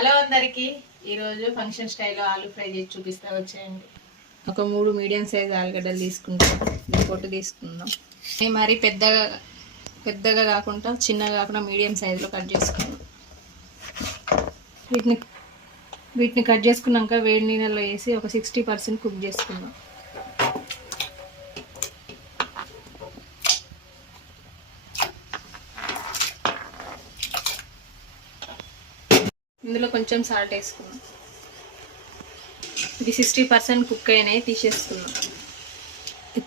Hello అందరికి ఈరోజు function స్టైల్లో ఆలూ ఫ్రై చేసి చూపిస్తా వచ్చేయండి. ఒక 3 మీడియం సైజ్ ఆలుగడ్డలు తీసుకుంటాం, పొట్టు తీసుకుందాం. మరి పెద్దగా కాకుండా చిన్నగా కాకుండా మీడియం సైజులో కట్ చేసుకుందాం. వీటిని కట్ చేసుకున్నాక వేడి నీళ్ళలో వేసి ఒక 60% కుక్ చేసుకుందాం. ఇందులో కొంచెం సాల్ట్ వేసుకున్నాం. ఇది 60% కుక్ అయినాయి, తీసేసుకున్నాం.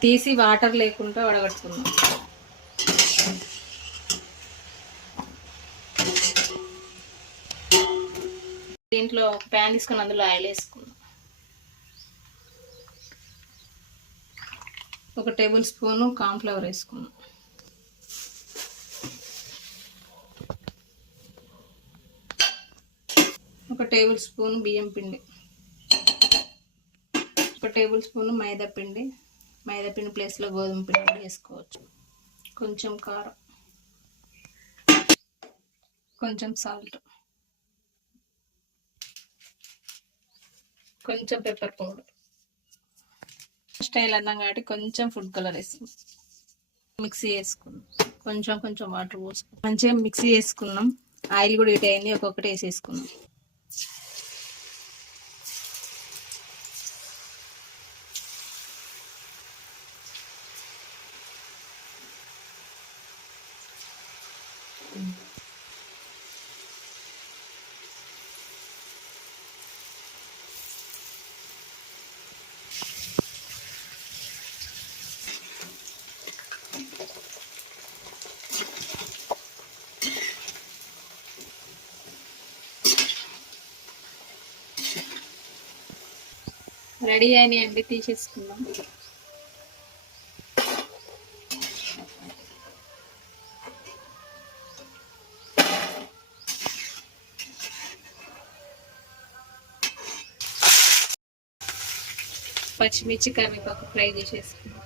తీసి వాటర్ లేకుండా వడగట్టుకున్నాం. దీంట్లో ఒక ప్యాన్ తీసుకుని అందులో ఆయిల్ వేసుకున్నాం. 1 టేబుల్ స్పూను కార్న్ఫ్లవర్ వేసుకున్నాం. 1 టేబుల్ స్పూన్ బియ్యం పిండి, 1 టేబుల్ స్పూన్ మైదా పిండి ప్లేస్లో గోధుమ పిండి వేసుకోవచ్చు. కొంచెం కారం, కొంచెం సాల్ట్, కొంచెం పెప్పర్ పౌడర్. స్టైల్ అన్నాం కాబట్టి కొంచెం ఫుడ్ కలర్ వేసుకున్నాం. మిక్సీ వేసుకున్నాం. కొంచెం వాటర్ పోసుకున్నాం. మంచిగా మిక్సీ వేసుకున్నాం. ఆయిల్ కూడా హీట్ అయింది, ఒక్కొక్కటి వేసేసుకున్నాం. రెడీ అయినాయండి, తీసేసుకుందాం. పచ్చిమిర్చి కరివేపాకు ఫ్రై చేసేసుకుందాం.